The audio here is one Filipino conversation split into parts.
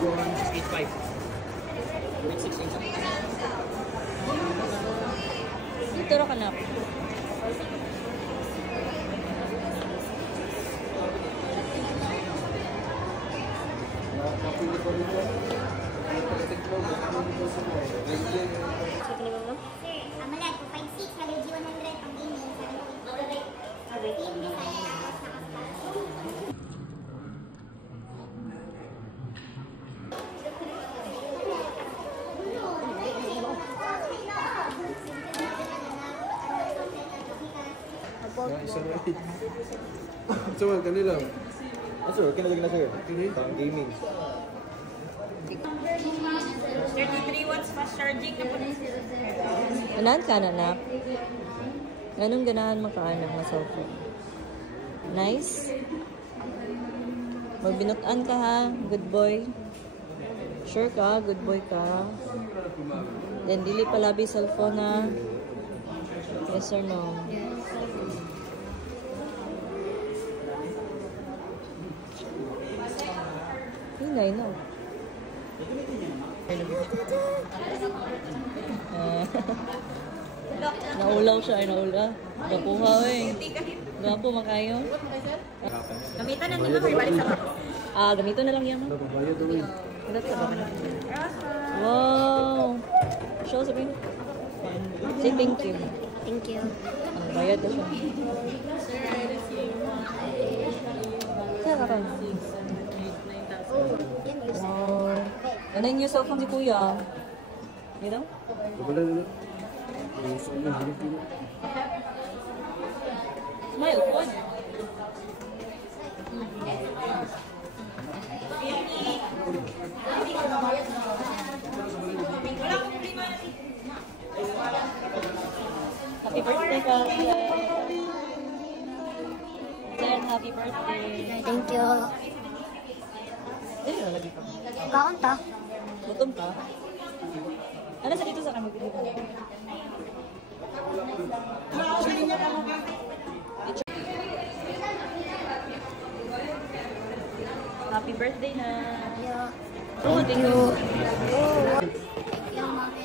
8.5. 8.16. Dito ra ka na. Coba kanila. Sir, kailan lagi na sir? Pang gaming. 33 watts fast charging na po. Ganahan ka na na? Ganong ganahan makaano nga cellphone? Nice? Magbinutan ka ha? Good boy? Sure ka? Good boy ka? Then dili palabi cellphone ha? Yes or no? Hinay no? Naulaw siya, naulaw. Gapuha eh. Gapo makayo. Gamitan na nila may balik sa Ah, gamito na lang yan. Wow! Show sabihin. Say thank you. Thank you. Ang bayad na siya. Saan ka rin? Wow. Ano yung cellphone si Kuya? You know? Wala na. Smile, good. Happy birthday, Kaya. Jen, happy birthday. Thank you. Eh, lalagi ka. Kaon ta? Gutom ka? Ano sa dito sa kami? Happy birthday na. Yeah. Oh, thank you. Oh, yung mami.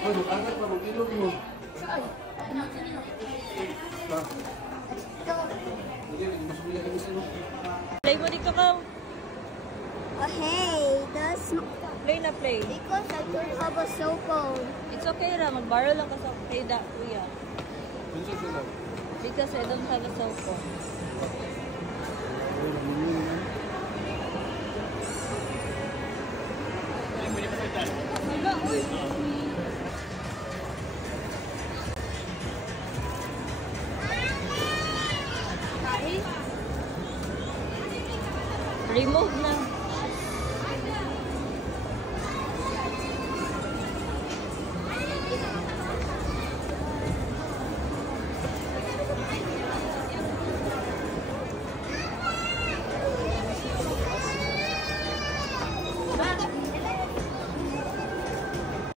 Ano, angat pa mag ilog mo. Play mo dito ka. Oh, hey, that's Play na play. because I don't have a cell phone. It's okay ra. Mag-borrow lang ka sa kay da, kuya. Because I don't have a cell phone. Uy!